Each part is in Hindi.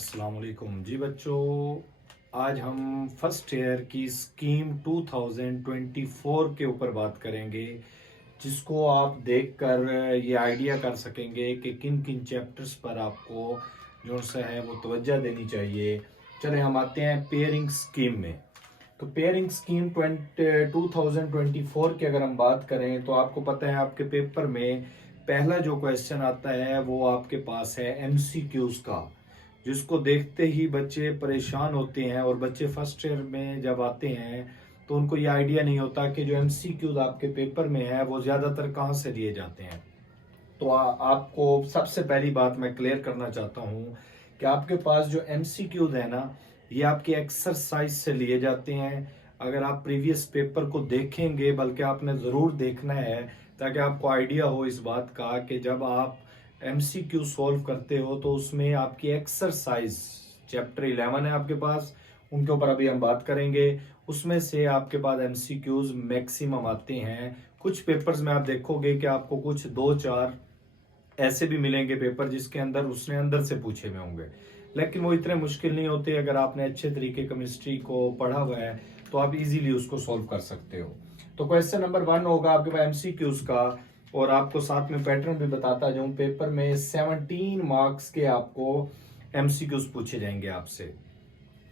अस्सलाम वालेकुम जी बच्चों। आज हम फर्स्ट ईयर की स्कीम 2024 के ऊपर बात करेंगे, जिसको आप देखकर ये आइडिया कर सकेंगे कि किन किन चैप्टर्स पर आपको जो सा है वो तवज्जो देनी चाहिए। चले हम आते हैं पेयरिंग स्कीम में। तो पेयरिंग स्कीम 2024 की अगर हम बात करें तो आपको पता है आपके पेपर में पहला जो क्वेश्चन आता है वो आपके पास है एमसीक्यूज का, जिसको देखते ही बच्चे परेशान होते हैं। और बच्चे फर्स्ट ईयर में जब आते हैं तो उनको ये आइडिया नहीं होता कि जो एमसीक्यूज आपके पेपर में है वो ज़्यादातर कहाँ से लिए जाते हैं। तो आपको सबसे पहली बात मैं क्लियर करना चाहता हूँ कि आपके पास जो एमसीक्यूज है ना, ये आपकी एक्सरसाइज से लिए जाते हैं। अगर आप प्रीवियस पेपर को देखेंगे, बल्कि आपने ज़रूर देखना है ताकि आपको आइडिया हो इस बात का कि जब आप एमसीक्यू सॉल्व करते हो तो उसमें आपकी एक्सरसाइज चैप्टर 11 है आपके पास, उनके ऊपर अभी हम बात करेंगे। उसमें से आपके पास एमसीक्यूज मैक्सिमम आते हैं। कुछ पेपर्स में आप देखोगे कि आपको कुछ दो चार ऐसे भी मिलेंगे पेपर जिसके अंदर उसने अंदर से पूछे हुए होंगे, लेकिन वो इतने मुश्किल नहीं होते। अगर आपने अच्छे तरीके केमिस्ट्री को पढ़ा हुआ है तो आप इजीली उसको सॉल्व कर सकते हो। तो क्वेश्चन नंबर 1 होगा आपके पास एमसीक्यूज का, और आपको साथ में पैटर्न भी बताता जाऊं। पेपर में 17 मार्क्स के आपको एमसीक्यूज पूछे जाएंगे आपसे।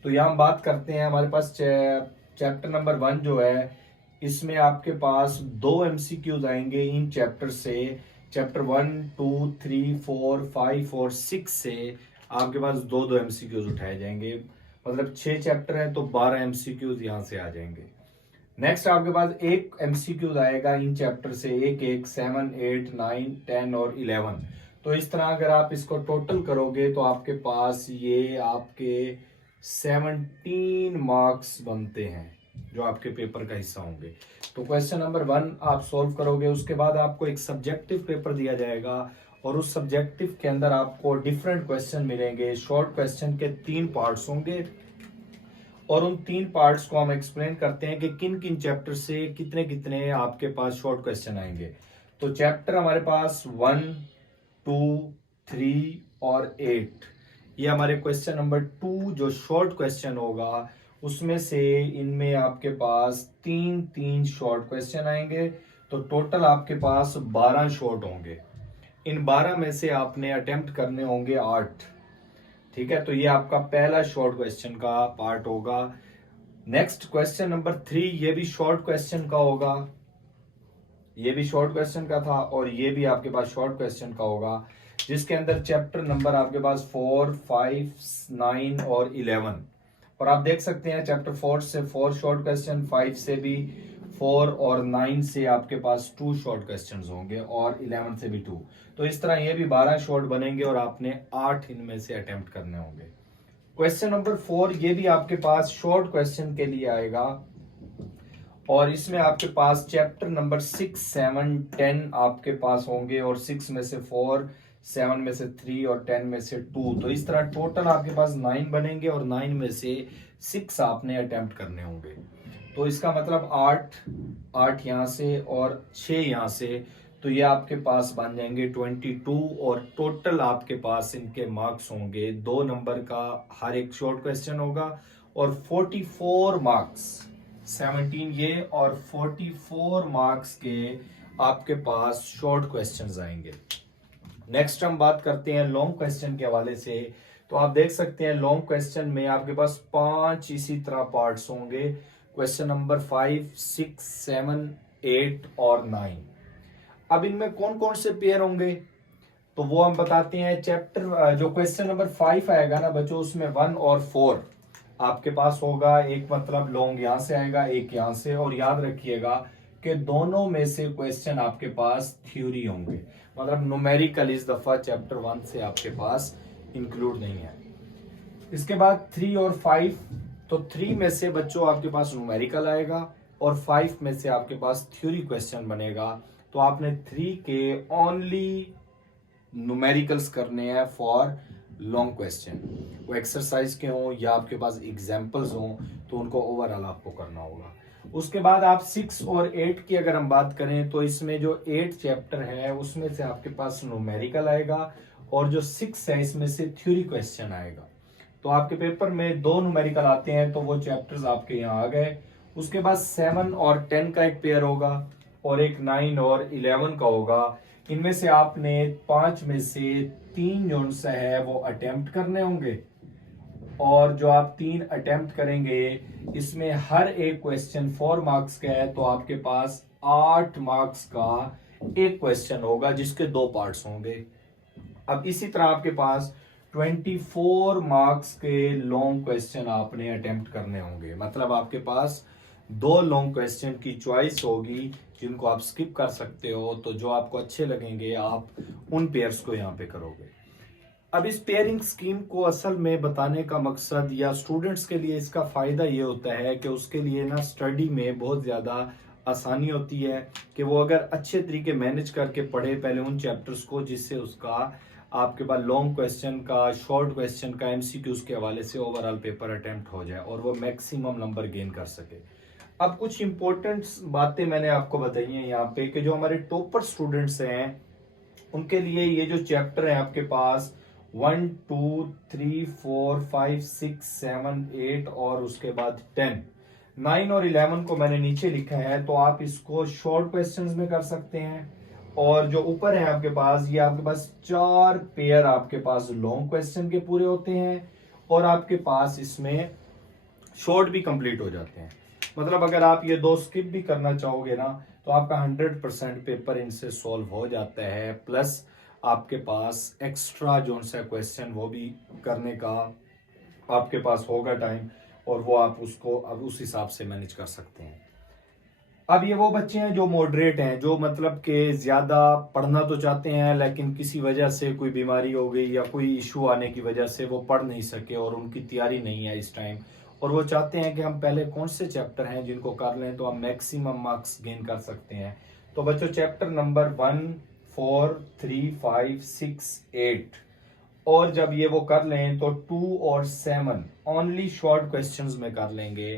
तो यहाँ हम बात करते हैं, हमारे पास चैप्टर नंबर 1 जो है, इसमें आपके पास दो एमसीक्यूज आएंगे इन चैप्टर से। चैप्टर 1, 2, 3, 4, 5 और 6 से आपके पास दो दो एमसीक्यूज उठाए जाएंगे। मतलब 6 चैप्टर हैं तो 12 एमसीक्यूज यहाँ से आ जाएंगे। नेक्स्ट आपके पास एक एमसीक्यूज आएगा इन चैप्टर से, एक एक 7, 8, 9, 10 और 11। तो इस तरह अगर आप इसको टोटल करोगे तो आपके पास ये आपके 17 मार्क्स बनते हैं जो आपके पेपर का हिस्सा होंगे। तो क्वेश्चन नंबर 1 आप सॉल्व करोगे, उसके बाद आपको एक सब्जेक्टिव पेपर दिया जाएगा और उस सब्जेक्टिव के अंदर आपको डिफरेंट क्वेश्चन मिलेंगे। शॉर्ट क्वेश्चन के 3 पार्ट्स होंगे और उन 3 पार्ट्स को हम एक्सप्लेन करते हैं कि किन किन चैप्टर से कितने कितने आपके पास शॉर्ट क्वेश्चन आएंगे। तो चैप्टर हमारे पास 1, 2, 3 और 8, ये हमारे क्वेश्चन नंबर 2 जो शॉर्ट क्वेश्चन होगा, उसमें से इनमें आपके पास 3 शॉर्ट क्वेश्चन आएंगे। तो टोटल आपके पास 12 शॉर्ट होंगे। इन 12 में से आपने अटेम्प्ट करने होंगे 8। ठीक है, तो ये आपका पहला शॉर्ट क्वेश्चन का पार्ट होगा। नेक्स्ट क्वेश्चन नंबर 3, ये भी शॉर्ट क्वेश्चन का होगा। ये भी शॉर्ट क्वेश्चन का था और ये भी आपके पास शॉर्ट क्वेश्चन का होगा, जिसके अंदर चैप्टर नंबर आपके पास 4, 5, 9 और 11। और आप देख सकते हैं चैप्टर 4 से 4 शॉर्ट क्वेश्चन, 5 से भी 4 और 9 से आपके पास 2 शॉर्ट क्वेश्चंस होंगे और 11 से भी 2। तो इस तरह ये भी 12 शॉर्ट बनेंगे और आपने 8 इनमें से अटेम्प्ट करने होंगे। क्वेश्चन नंबर 4 ये भी आपके पास शॉर्ट क्वेश्चन के लिए आएगा और इसमें आपके पास चैप्टर नंबर 6, 7, 10 आपके पास होंगे और 6 में से 4, 7 में से 3 और 10 में से 2। तो इस तरह टोटल आपके पास 9 बनेंगे और 9 में से 6 आपने अटेम्प्ट करने होंगे। तो इसका मतलब 8 यहाँ से और 6 यहाँ से, तो ये आपके पास बन जाएंगे 22 और टोटल आपके पास इनके मार्क्स होंगे 2 नंबर का हर एक शॉर्ट क्वेश्चन होगा और 44 मार्क्स, 17 ये और 44 मार्क्स के आपके पास शॉर्ट क्वेश्चंस आएंगे। नेक्स्ट हम बात करते हैं लॉन्ग क्वेश्चन के हवाले से। तो आप देख सकते हैं लॉन्ग क्वेश्चन में आपके पास 5 इसी तरह पार्ट्स होंगे। क्वेश्चन नंबर 5, 6, 7, 8 और 9। अब इनमें कौन कौन से पेयर होंगे तो वो हम बताते हैं। चैप्टर जो क्वेश्चन नंबर 5 आएगा ना बच्चों, उसमें 1 और 4 आपके पास होगा। एक मतलब लॉन्ग यहां से आएगा, एक यहां से। और याद रखिएगा कि दोनों में से क्वेश्चन आपके पास थ्योरी होंगे, मतलब न्यूमेरिकल इस दफा चैप्टर 1 से आपके पास इंक्लूड नहीं है। इसके बाद 3 और 5, तो 3 में से बच्चों आपके पास न्यूमेरिकल आएगा और 5 में से आपके पास थ्योरी क्वेश्चन बनेगा। तो आपने 3 के ओनली न्यूमेरिकल्स करने हैं फॉर लॉन्ग क्वेश्चन। वो एक्सरसाइज के हों या आपके पास एग्जाम्पल्स हों तो उनको ओवरऑल आपको करना होगा। उसके बाद आप 6 और 8 की अगर हम बात करें तो इसमें जो 8 चैप्टर है उसमें से आपके पास न्यूमेरिकल आएगा और जो 6 है इसमें से थ्योरी क्वेश्चन आएगा। तो आपके पेपर में 2 न्यूमेरिकल आते हैं, तो वो चैप्टर्स आपके यहाँ आ गए। उसके बाद 7 और 10 का एक पेयर होगा और एक 9 और 11 का होगा। इनमें से आपने 5 में से 3 जो सा है वो अटेम्प्ट करने होंगे, और जो आप 3 अटेम्प्ट करेंगे इसमें हर एक क्वेश्चन 4 मार्क्स का है, तो आपके पास 8 मार्क्स का एक क्वेश्चन होगा जिसके 2 पार्ट्स होंगे। अब इसी तरह आपके पास 24 मार्क्स के लॉन्ग क्वेश्चन आपने अटेम्प्ट करने होंगे। मतलब आपके पास 2 लॉन्ग क्वेश्चन की चॉइस होगी जिनको आप स्किप कर सकते हो, तो जो आपको अच्छे लगेंगे आप उन पेयर्स को यहाँ पे करोगे। अब इस पेयरिंग स्कीम को असल में बताने का मकसद, या स्टूडेंट्स के लिए इसका फायदा ये होता है कि उसके लिए ना स्टडी में बहुत ज्यादा आसानी होती है कि वो अगर अच्छे तरीके मैनेज करके पढ़े पहले उन चैप्टर्स को, जिससे उसका आपके पास लॉन्ग क्वेश्चन का, शॉर्ट क्वेश्चन का, एमसीक्यूज के हवाले से ओवरऑल पेपर अटेम्प्ट हो जाए और वो मैक्सिमम नंबर गेन कर सके। अब कुछ इंपॉर्टेंट बातें मैंने आपको बताई हैं यहाँ पे कि जो हमारे टॉपर स्टूडेंट्स हैं उनके लिए ये जो चैप्टर है आपके पास 1 2 3 4 5 6 7 8 और उसके बाद 10, 9 और 11 को मैंने नीचे लिखा है, तो आप इसको शॉर्ट क्वेश्चंस में कर सकते हैं। और जो ऊपर है आपके पास, ये आपके पास 4 पेयर आपके पास लॉन्ग क्वेश्चन के पूरे होते हैं और आपके पास इसमें शॉर्ट भी कंप्लीट हो जाते हैं। मतलब अगर आप ये 2 स्किप भी करना चाहोगे ना, तो आपका 100% पेपर इनसे सॉल्व हो जाता है, प्लस आपके पास एक्स्ट्रा जो सा क्वेश्चन वो भी करने का आपके पास होगा टाइम, और वो आप उसको अब उस हिसाब से मैनेज कर सकते हैं। अब ये वो बच्चे हैं जो मॉडरेट हैं, जो मतलब कि ज्यादा पढ़ना तो चाहते हैं लेकिन किसी वजह से कोई बीमारी हो गई या कोई इशू आने की वजह से वो पढ़ नहीं सके और उनकी तैयारी नहीं है इस टाइम, और वो चाहते हैं कि हम पहले कौन से चैप्टर हैं जिनको कर लें तो हम मैक्सिमम मार्क्स गेन कर सकते हैं। तो बच्चों चैप्टर नंबर 1 4 3 5 6 8, और जब ये वो कर लें तो 2 और 7 ओनली शॉर्ट क्वेश्चंस में कर लेंगे,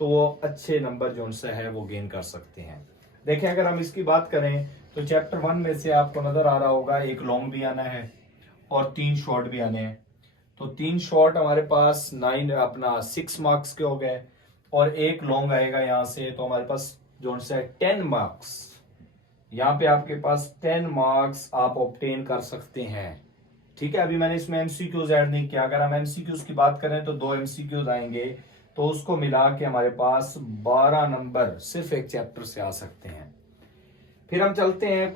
तो वो अच्छे नंबर जो उनसे है वो गेन कर सकते हैं। देखिए अगर हम इसकी बात करें तो चैप्टर 1 में से आपको नजर आ रहा होगा एक लॉन्ग भी आना है और 3 शॉर्ट भी आने हैं। तो 3 शॉर्ट हमारे पास 9 अपना 6 मार्क्स के हो गए और एक लॉन्ग आएगा यहाँ से, तो हमारे पास जो है 10 मार्क्स, यहाँ पे आपके पास 10 मार्क्स आप ऑब्टेन कर सकते हैं। ठीक है, अभी मैंने इसमें एमसीक्यूज ऐड नहीं किया। अगर हम एमसीक्यूज की बात करें तो 2 एमसीक्यूज आएंगे, तो उसको मिला के हमारे पास 12 नंबर सिर्फ एक चैप्टर से आ सकते हैं। फिर हम चलते हैं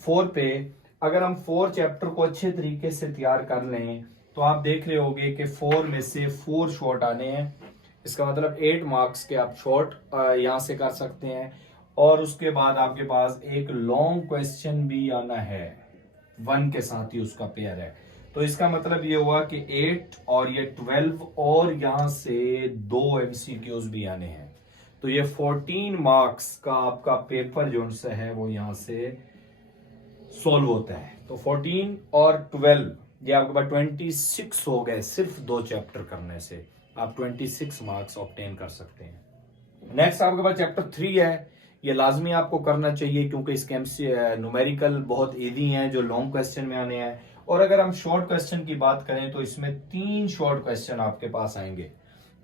4 पे। अगर हम 4 चैप्टर को अच्छे तरीके से तैयार कर लें तो आप देख रहे होंगे कि 4 में से 4 शॉर्ट आने हैं। इसका मतलब 8 मार्क्स के आप शॉर्ट यहां से कर सकते हैं, और उसके बाद आपके पास एक लॉन्ग क्वेश्चन भी आना है 1 के साथ ही उसका पेयर है। तो इसका मतलब ये हुआ कि 8 और ये 12 और यहां से 2 एमसीक्यूज भी आने हैं, तो ये 14 मार्क्स का आपका पेपर जो है वो यहां से सॉल्व होता है। तो 14 और 12 ये आपके पास 26 हो गए सिर्फ 2 चैप्टर करने से, आप 26 मार्क्स ऑब्टेन कर सकते हैं। नेक्स्ट आपके पास चैप्टर 3 है, ये लाजमी आपको करना चाहिए क्योंकि इसके न्यूमेरिकल बहुत इजी हैं जो लॉन्ग क्वेश्चन में आने हैं। और अगर हम शॉर्ट क्वेश्चन की बात करें तो इसमें 3 शॉर्ट क्वेश्चन आपके पास आएंगे।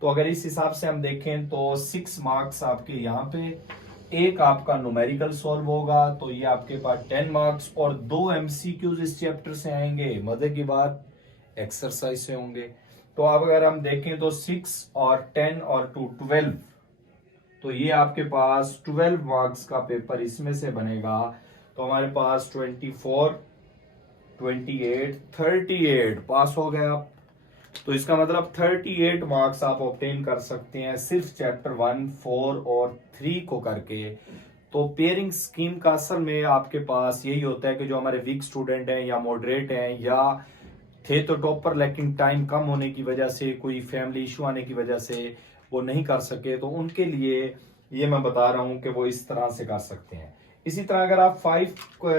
तो अगर इस हिसाब से हम देखें तो 6 मार्क्स आपके यहाँ पे, एक आपका न्यूमेरिकल सॉल्व होगा तो ये आपके पास 10 मार्क्स, और 2 एमसीक्यूज इस चैप्टर से आएंगे। मजे की बात एक्सरसाइज से होंगे। तो अब अगर हम देखें तो 6 और 10 और 2 12, तो ये आपके पास 12 मार्क्स का पेपर इसमें से बनेगा। तो हमारे पास 24 28 38 पास हो गए आप। तो इसका मतलब 38 मार्क्स आप ऑब्टेन कर सकते हैं सिर्फ चैप्टर 1 4 और 3 को करके। तो पेयरिंग स्कीम का असल में आपके पास यही होता है कि जो हमारे वीक स्टूडेंट हैं या मॉडरेट हैं या थे तो टॉपर लेकिन टाइम कम होने की वजह से, कोई फैमिली इशू आने की वजह से वो नहीं कर सके, तो उनके लिए ये मैं बता रहा हूं कि वो इस तरह से कर सकते हैं। इसी तरह अगर आप 5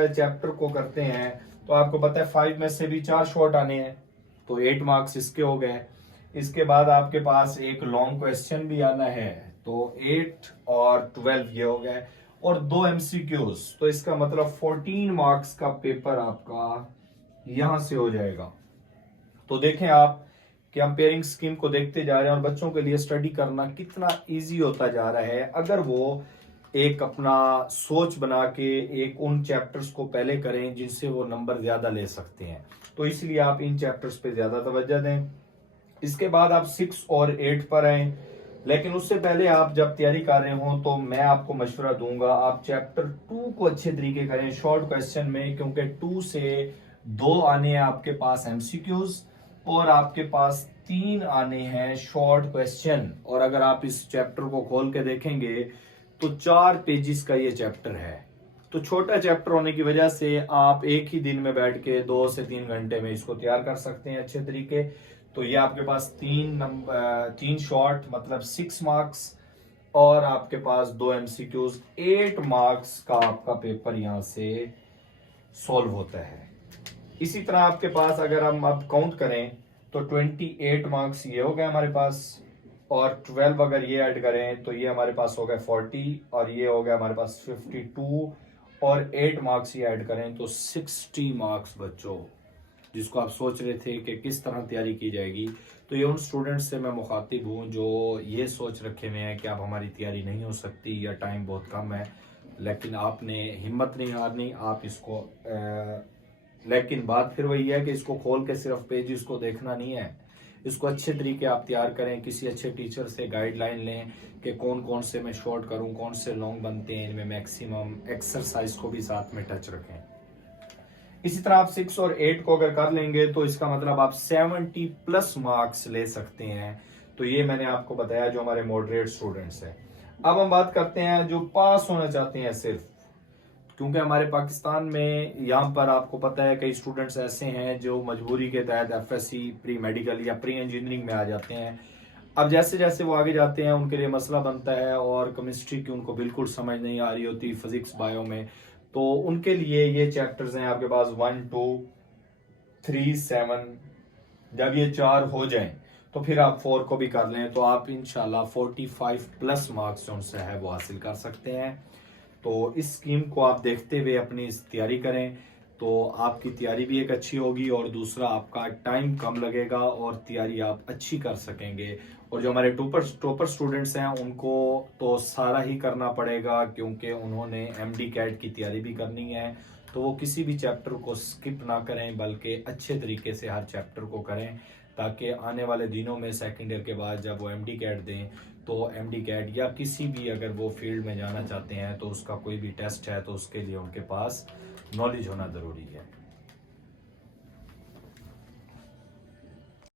चैप्टर को करते हैं तो आपको पता है 5 में से भी 4 शॉर्ट आने हैं, तो 8 मार्क्स इसके हो गए। इसके बाद आपके पास एक लॉन्ग क्वेश्चन भी आना है, तो 8 और 12 ये हो गए, और 2 एमसीक्यूज, तो इसका मतलब 14 मार्क्स का पेपर आपका यहां से हो जाएगा। तो देखें आप कि हम पेयरिंग स्कीम को देखते जा रहे हैं और बच्चों के लिए स्टडी करना कितना इजी होता जा रहा है अगर वो एक अपना सोच बना के एक उन चैप्टर्स को पहले करें जिनसे वो नंबर ज्यादा ले सकते हैं। तो इसलिए आप इन चैप्टर्स पे ज्यादा तवज्जो दें। इसके बाद आप 6 और 8 पर आए, लेकिन उससे पहले आप जब तैयारी कर रहे हो तो मैं आपको मशवरा दूंगा आप चैप्टर 2 को अच्छे तरीके करें शॉर्ट क्वेश्चन में, क्योंकि 2 से 2 आने हैं आपके पास एमसीक्यूज और आपके पास 3 आने हैं शॉर्ट क्वेश्चन। और अगर आप इस चैप्टर को खोल के देखेंगे तो 4 पेजेस का ये चैप्टर है। तो छोटा चैप्टर होने की वजह से आप एक ही दिन में बैठ के 2 से 3 घंटे में इसको तैयार कर सकते हैं अच्छे तरीके। तो ये आपके पास 3 शॉर्ट मतलब 6 मार्क्स और आपके पास 2 एमसीक्यूज 8 मार्क्स का आपका पेपर यहां से सॉल्व होता है। इसी तरह आपके पास अगर हम अब काउंट करें तो 28 मार्क्स ये हो गए हमारे पास और 12 अगर ये ऐड करें तो ये हमारे पास हो गए 40 और ये हो गया हमारे पास 52 और 8 मार्क्स ये ऐड करें तो 60 मार्क्स बच्चों, जिसको आप सोच रहे थे कि किस तरह तैयारी की जाएगी। तो ये उन स्टूडेंट्स से मैं मुखातिब हूँ जो ये सोच रखे हुए हैं कि अब हमारी तैयारी नहीं हो सकती या टाइम बहुत कम है, लेकिन आपने हिम्मत नहीं हारनी, आप इसको लेकिन बात फिर वही है कि इसको खोल के सिर्फ पेज को देखना नहीं है, इसको अच्छे तरीके आप तैयार करें, किसी अच्छे टीचर से गाइडलाइन लें कि कौन कौन से मैं शॉर्ट करूं, कौन से लॉन्ग बनते हैं, इनमें मैक्सिमम एक्सरसाइज को भी साथ में टच रखें। इसी तरह आप 6 और 8 को अगर कर लेंगे तो इसका मतलब आप 70+ मार्क्स ले सकते हैं। तो ये मैंने आपको बताया जो हमारे मॉडरेट स्टूडेंट्स हैं। अब हम बात करते हैं जो पास होना चाहते हैं सिर्फ, क्योंकि हमारे पाकिस्तान में यहाँ पर आपको पता है कई स्टूडेंट्स ऐसे हैं जो मजबूरी के तहत एफएससी प्री मेडिकल या प्री इंजीनियरिंग में आ जाते हैं। अब जैसे जैसे वो आगे जाते हैं उनके लिए मसला बनता है और केमिस्ट्री की उनको बिल्कुल समझ नहीं आ रही होती, फिजिक्स बायो में, तो उनके लिए ये चैप्टर्स हैं आपके पास 1 2 3 7। जब ये 4 हो जाएं तो फिर आप 4 को भी कर लें तो आप इंशाल्लाह 45+ मार्क्स जो उनसे है वो हासिल कर सकते हैं। तो इस स्कीम को आप देखते हुए अपनी तैयारी करें तो आपकी तैयारी भी एक अच्छी होगी और दूसरा आपका टाइम कम लगेगा और तैयारी आप अच्छी कर सकेंगे। और जो हमारे टॉपर स्टूडेंट्स हैं उनको तो सारा ही करना पड़ेगा क्योंकि उन्होंने एमडी कैट की तैयारी भी करनी है। तो वो किसी भी चैप्टर को स्किप ना करें बल्कि अच्छे तरीके से हर चैप्टर को करें ताकि आने वाले दिनों में सेकेंड ईयर के बाद जब वो एमडी कैट दें तो एमडी कैट या किसी भी अगर वो फील्ड में जाना चाहते हैं तो उसका कोई भी टेस्ट है तो उसके लिए उनके पास नॉलेज होना ज़रूरी है।